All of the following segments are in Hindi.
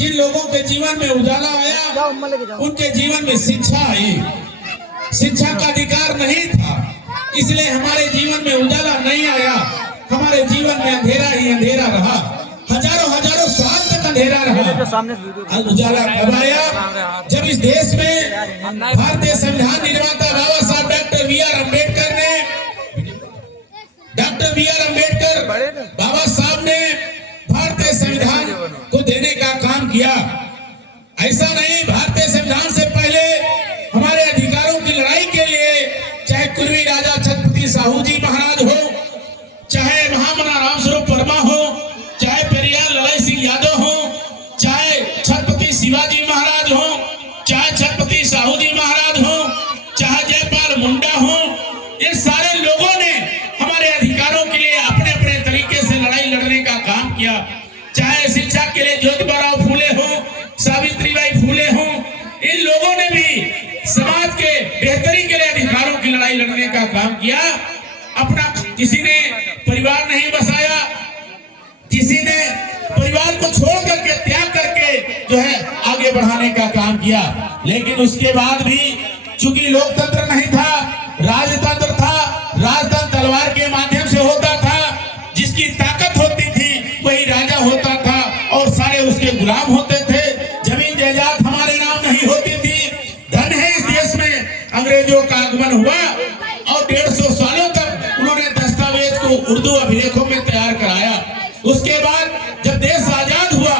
जिन लोगों के जीवन में उजाला आया उनके जीवन में शिक्षा आई। शिक्षा का अधिकार नहीं था, इसलिए हमारे जीवन में उजाला नहीं आया, हमारे जीवन में अंधेरा ही अंधेरा रहा। हजारों साल तक अंधेरा रहा। उजाला कब आया? जब इस देश में भारतीय संविधान निर्माता बाबा साहब डॉक्टर B.R. अम्बेडकर बाबा साहब ने भारतीय संविधान को देने का काम किया। ऐसा नहीं, भारतीय संविधान से पहले हमारे अधिकारों की लड़ाई के लिए चाहे कुर्मी राजा छत्रपति साहू जी महाराज हो, चाहे महामना रामस्वरूप वर्मा हो, चाहे पेरियार लड़ाई सिंह यादव हो, चाहे छत्रपति शिवाजी महाराज हो, चाहे छत्रपति साहू जी महाराज हो, चाहे जयपाल मुंडा हो, ये सारे लोगों ने हमारे अधिकारों के लिए अपने अपने तरीके से लड़ाई लड़ने का काम किया। चाहे शिक्षा के लिए ज्योतिबा फूले हो, सावित्रीबाई फूले हो, इन लोगों ने भी समाज के बेहतरी के लिए अधिकारों की लड़ाई लड़ने का काम किया। अपना किसी ने परिवार नहीं बसाया, किसी ने परिवार को छोड़ करके त्याग करके जो है आगे बढ़ाने का काम किया। लेकिन उसके बाद भी चूंकि लोकतंत्र नहीं था, राजतंत्र था, राजतंत्र तलवार के माध्यम से होता था। जिसकी ताकत होती थी वही राजा होता था और सारे उसके गुलाम होते थे। जमीन जायदाद हमारे नाम नहीं होती थी। धन है इस देश में अंग्रेजों का आगमन हुआ और 150 सालों तक उन्होंने दस्तावेज को उर्दू अभिलेखों में तैयार कराया। उसके बाद जब देश आजाद हुआ,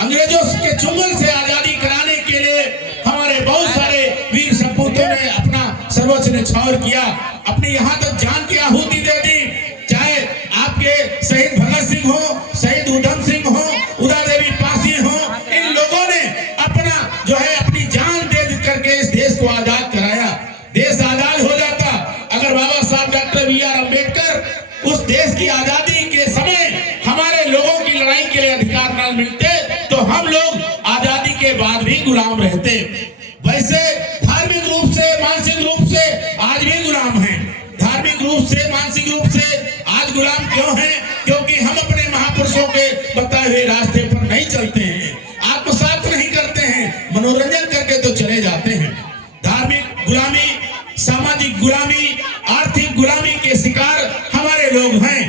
अंग्रेजों के चुंगल से आजादी कराने के लिए हमारे बहुत सारे वीर सपूतों ने अपना सर्वोच्च न्यौछावर किया, अपनी यहाँ तक जान की आहुति दे दी। चाहे आपके शहीद भगत सिंह हो, शहीद उधम सिंह हो, उदा देवी पासी हो, इन लोगों ने अपना जो है अपनी जान दे करके इस देश को आजाद कराया। देश आजाद हो जाता अगर बाबा साहब डॉक्टर B.R. अम्बेडकर उस देश की आजादी के समय हमारे लोगों की लड़ाई के लिए अधिकार न मिलते तो हम लोग आजादी के बाद भी गुलाम रहते। वैसे धार्मिक रूप से, मानसिक रूप से आज भी गुलाम हैं। धार्मिक रूप से, मानसिक रूप से आज गुलाम क्यों हैं? क्योंकि हम अपने महापुरुषों के बताए हुए रास्ते पर नहीं चलते हैं, आत्मसात नहीं करते हैं, मनोरंजन करके तो चले जाते हैं। धार्मिक गुलामी, सामाजिक गुलामी, आर्थिक गुलामी के शिकार हमारे लोग हैं।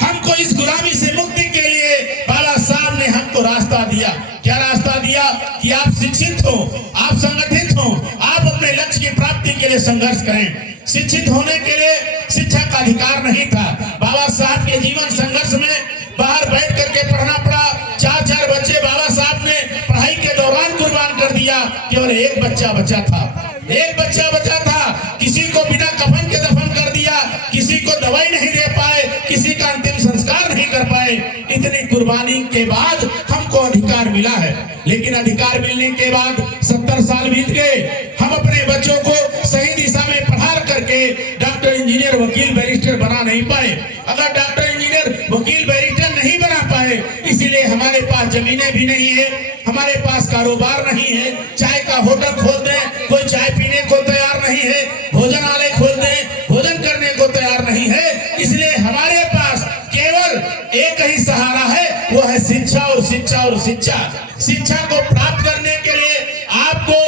हमको इस गुलामी से मुक्ति के लिए बाबा साहब ने हमको रास्ता दिया। क्या रास्ता दिया? कि आप शिक्षित हो, आप संगठित हो, आप अपने लक्ष्य की प्राप्ति के लिए संघर्ष करें। शिक्षित होने के लिए शिक्षा का अधिकार नहीं था। बाबा साहब के जीवन संघर्ष में बाहर बैठ करके पढ़ना पड़ा। 4 बच्चे बाबा साहब ने पढ़ाई के दौरान कुर्बान कर दिया। केवल एक बच्चा बचा था, एक बच्चा बचा था। किसी को बिना कफन के दफन कर दिया, किसी को दवाई नहीं दे पाए, किसी का अंतिम संस्कार नहीं कर पाए। इतनी कुर्बानी के बाद हमको अधिकार मिला है। लेकिन अधिकार मिलने के बाद 70 साल बीत गए, हम अपने बच्चों को सही दिशा में पढ़ा करके डॉक्टर, इंजीनियर, वकील, बैरिस्टर बना नहीं पाए। अगर डॉक्टर, इंजीनियर, वकील, बैरिस्टर नहीं बना पाए, इसीलिए हमारे पास जमीनें भी नहीं है, हमारे पास कारोबार नहीं है। चाय का होटल खोल दें, कोई चाय पीने को तैयार नहीं है। भोजनालय खोल दें, भोजन करने को तैयार नहीं है। इसलिए हमारे पास केवल एक ही सहारा है, वो है शिक्षा और शिक्षा और शिक्षा। शिक्षा को प्राप्त करने के लिए आपको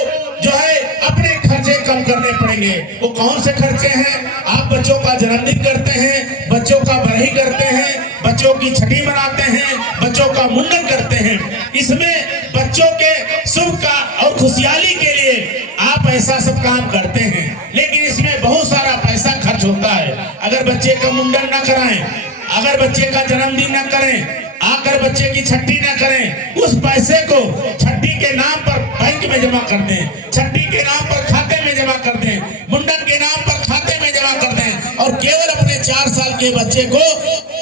जो है अपने खर्चे कम करने पड़ेंगे। वो कौन से खर्चे हैं? आप बच्चों का जन्मदिन करते हैं, बच्चों का बरही करते हैं, बच्चों की छठी मनाते हैं, बच्चों का मुंडन करते हैं। इसमें बच्चों के सुख का और खुशहाली के लिए आप ऐसा सब काम करते हैं, लेकिन इसमें बहुत सारा पैसा खर्च होता है। अगर बच्चे का मुंडन न कराएं, अगर बच्चे का जन्मदिन न करें, आकर बच्चे की छठी न करें, उस पैसे को छठी के नाम पर बैंक में जमा कर दें, छठी के नाम पर खाते में जमा कर दें, मुंडन के नाम पर खाते में जमा कर दें और केवल अपने 4 साल के बच्चे को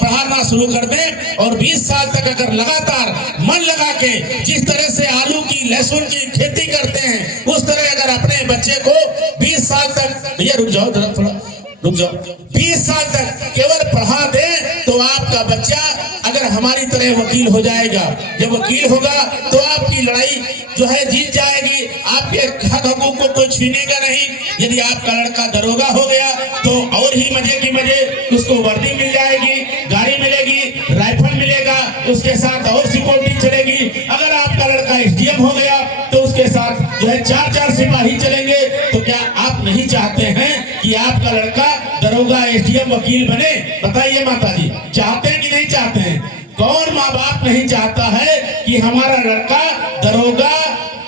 पढ़ाना शुरू कर दें। और 20 साल तक अगर लगातार मन लगा के जिस तरह से आलू की, लहसुन की खेती करते हैं, उस तरह अगर अपने बच्चे को 20 साल तक, भैया रुक जाओ, थोड़ा रुक जाओ, 20 साल तक केवल पढ़ा दें तो आपका बच्चा अगर हमारी तरह वकील हो जाएगा। जब वकील होगा तो आपकी लड़ाई जो है जीत जाएगी, आपके हक हकूक को कोई छीनेगा नहीं। यदि आपका लड़का दरोगा हो गया तो और ही मजे की मजे, उसको वर्दी मिल जाएगी, गाड़ी मिलेगी, राइफल मिलेगा, उसके साथ और सिक्योरिटी चलेगी। अगर आप आपका लड़का एसडीएम हो गया तो उसके साथ जो है 4-4 सिपाही चलेंगे। तो क्या आप नहीं चाहते हैं कि आपका लड़का दरोगा, एसडीएम, वकील बने? बताइए माता जी, चाहते हैं कि नहीं चाहते हैं? कौन माँ बाप नहीं चाहता है कि हमारा लड़का दरोगा,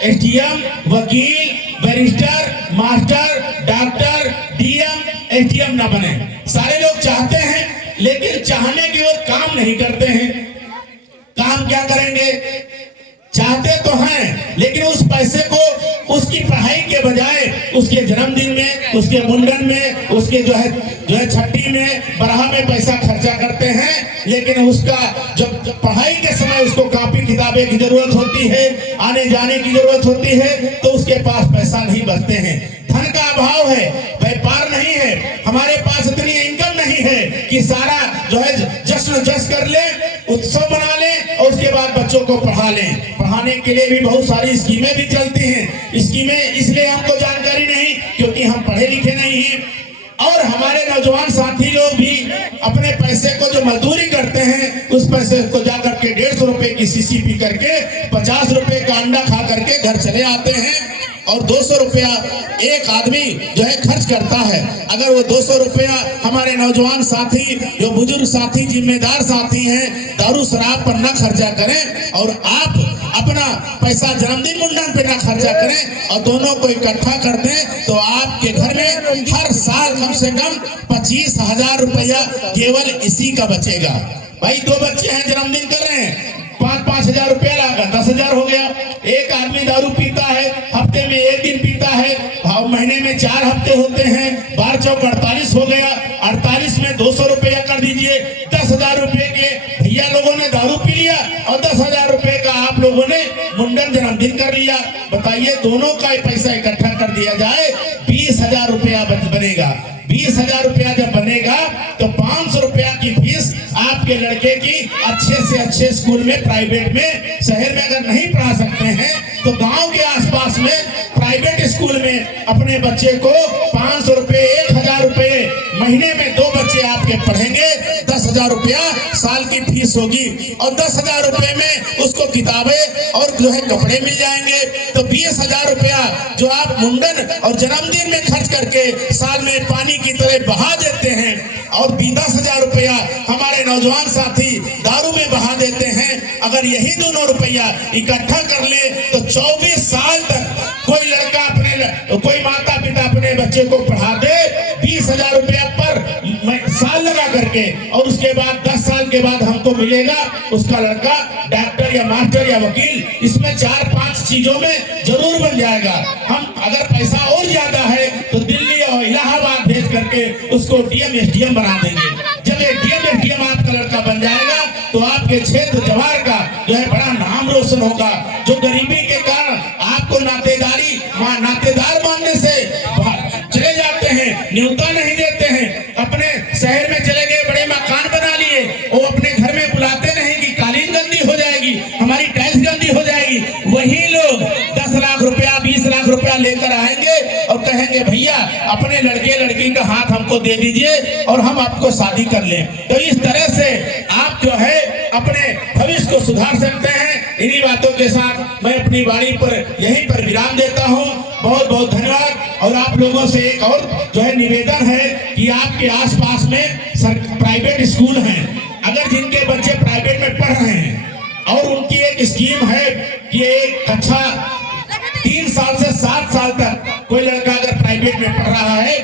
एसडीएम, वकील, barrister, master, doctor, DM, SDM ना बने? सारे लोग चाहते हैं, लेकिन चाहने की ओर काम नहीं करते हैं। काम क्या करेंगे? चाहते तो हैं, लेकिन उस पैसे को उसकी पढ़ाई के बजाय उसके जन्मदिन में, उसके मुंडन में, उसके जो है छठी में, बरहा में पैसा खर्चा करते हैं। लेकिन उसका जब पढ़ाई के समय उसको कॉपी किताबें की जरूरत होती है, आने जाने की जरूरत होती है, तो उसके पास पैसा नहीं बचते हैं। धन का अभाव है, व्यापार नहीं है, हमारे पास इतनी इनकम नहीं है कि सारा जो है जश्न कर ले, उत्सव मना ले और उसके बाद बच्चों को पढ़ा लें। पढ़ाने के लिए भी बहुत सारी स्कीमें भी चलती हैं। स्कीमें इसलिए हमको जानकारी नहीं क्योंकि हम पढ़े लिखे नहीं हैं। और हमारे नौजवान साथी लोग भी अपने पैसे को जो मजदूरी करते हैं, उस पैसे को जाकर के 150 रुपए की शीशी पी करके 50 रुपए का अंडा खा करके घर चले आते हैं और 200 रुपया एक आदमी जो है खर्च करता है। अगर वो 200 रुपया हमारे नौजवान साथी, जो बुजुर्ग साथी, जिम्मेदार साथी हैं, दारू शराब पर न खर्चा करें और आप अपना पैसा जन्मदिन मुंडन पे ना खर्चा करें और दोनों को इकट्ठा कर दें, तो आपके घर में हर साल कम से कम 25,000 रुपया केवल इसी का बचेगा। भाई 2 बच्चे हैं, जन्मदिन कर रहे हैं, 5-5 हजार रुपया लगा, 10,000 हो गया। एक आदमी दारू पीता है, हफ्ते में 1 दिन पीता है, महीने में 4 हफ्ते होते हैं, 12 चौक 48 हो गया। 48 में 200 रुपया कर दीजिए। 10,000 रुपए के भैया लोगों ने दारू पी लिया और 10,000 रुपए का आप लोगों ने मुंडन जन्मदिन कर लिया। बताइए, दोनों का पैसा इकट्ठा कर दिया जाए, 20,000 रुपया बनेगा। 20,000 रुपया जब बनेगा तो 500 रुपया की फीस आपके लड़के की अच्छे से अच्छे स्कूल में, प्राइवेट में, शहर में अगर नहीं पढ़ा सकते हैं तो गांव के आसपास में प्राइवेट स्कूल में अपने बच्चे को 500 रुपए, 1,000 रुपए महीने में 2 बच्चे आपके पढ़ेंगे, 10,000 रुपया साल की फीस होगी और 10,000 रुपए में उसको किताबें और जो है कपड़े मिल जाएंगे। तो 20,000 रुपया जो आप मुंडन और जन्मदिन में खर्च करके साल में पानी की तरह बहा देते हैं और 10,000 रुपया हमारे नौजवान साथी दारू में बहा देते हैं। अगर यही दोनों रुपया इकट्ठा कर ले तो 24 साल तक कोई लड़का कोई माता पिता अपने बच्चे को पढ़ा दे 20,000 रुपया पर साल लगा करके, और उसके बाद 10 साल के बाद हमको मिलेगा उसका लड़का डॉक्टर या मास्टर या वकील। इसमें 4-5 चीजों में जरूर बन जाएगा। हम अगर पैसा और ज्यादा है तो दिल्ली और इलाहाबाद भेज करके उसको डीएम, एसडीएम बना देंगे। जब एक डीएम, एसडीएम आपका लड़का बन जाएगा तो आपके क्षेत्र जवार का जो है बड़ा नाम रोशन होगा। जो गरीबी के कारण आपको नातेदार मानने से चले जाते हैं, न्योता नहीं देते हैं, अपने शहर में चले गए, बड़े मकान बना लिए, वो अपने घर में बुलाते नहीं कि कालीन गंदी हो जाएगी, हमारी टाइल्स गंदी हो जाएगी। वही लोग 10 लाख रुपया, 20 लाख रुपया लेकर आएंगे और कहेंगे भैया अपने लड़के लड़की का हाथ हमको दे दीजिए और हम आपको शादी कर लें। तो इस तरह से आप जो है अपने भविष्य को सुधार सकते हैं। इन्हीं बातों के साथ मैं अपनी वाणी पर यहीं पर विराम देता हूं। बहुत बहुत धन्यवाद। और आप लोगों से एक और जो है निवेदन है कि आपके आसपास में प्राइवेट स्कूल हैं, अगर जिनके बच्चे प्राइवेट में पढ़ रहे हैं और उनकी एक स्कीम है कि एक कक्षा 3 साल से 7 साल तक कोई लड़का अगर प्राइवेट में पढ़ रहा है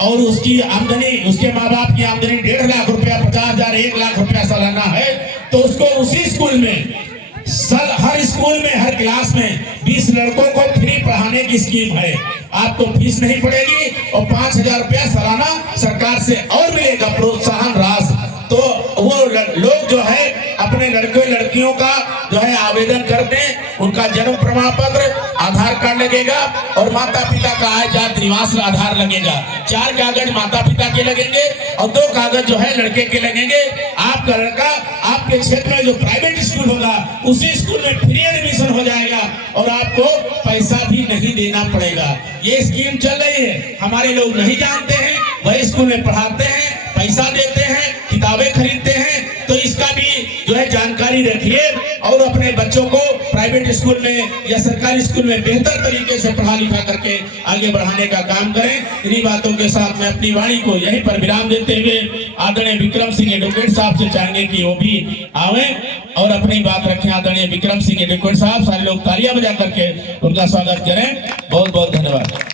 और उसकी आमदनी, उसके माँ बाप की आमदनी 1.5 लाख रुपया, 50,000, 1 लाख रुपया सालाना है, तो उसको उसी स्कूल में हर स्कूल में, हर क्लास में 20 लड़कों को फ्री पढ़ाने की स्कीम है। आपको फीस नहीं पड़ेगी और 5,000 रुपया सालाना सरकार से और मिलेगा प्रोत्साहन राशि। तो वो लोग जो है अपने लड़के लड़कियों का जो है आवेदन कर दें, उनका जन्म प्रमाण पत्र, आधार कार्ड लगेगा और माता पिता का आय जात निवास आधार लगेगा। 4 कागज माता पिता के लगेंगे और 2 कागज जो है लड़के के लगेंगे। आपका लड़का आपके क्षेत्र में जो प्राइवेट स्कूल होगा उसी स्कूल में फ्री एडमिशन हो जाएगा और आपको पैसा भी नहीं देना पड़ेगा। ये स्कीम चल रही है, हमारे लोग नहीं जानते हैं, वही स्कूल में पढ़ाते हैं, पैसा देते हैं, किताबें खरीदते हैं। तो इसका भी जो है जानकारी रखिए। और अपने बच्चों को प्राइवेट स्कूल में या सरकारी स्कूल में बेहतर तरीके से पढ़ा लिखा करके आगे बढ़ाने का काम करें। इन्हीं बातों के साथ मैं अपनी वाणी को यहीं पर विराम देते हुए आदरणीय विक्रम सिंह एडवोकेट साहब से चाहेंगे कि वो भी आवे और अपनी बात रखें। आदरणीय विक्रम सिंह एडवोकेट साहब, सारे लोग तालियां बजा करके उनका स्वागत करें। बहुत बहुत धन्यवाद।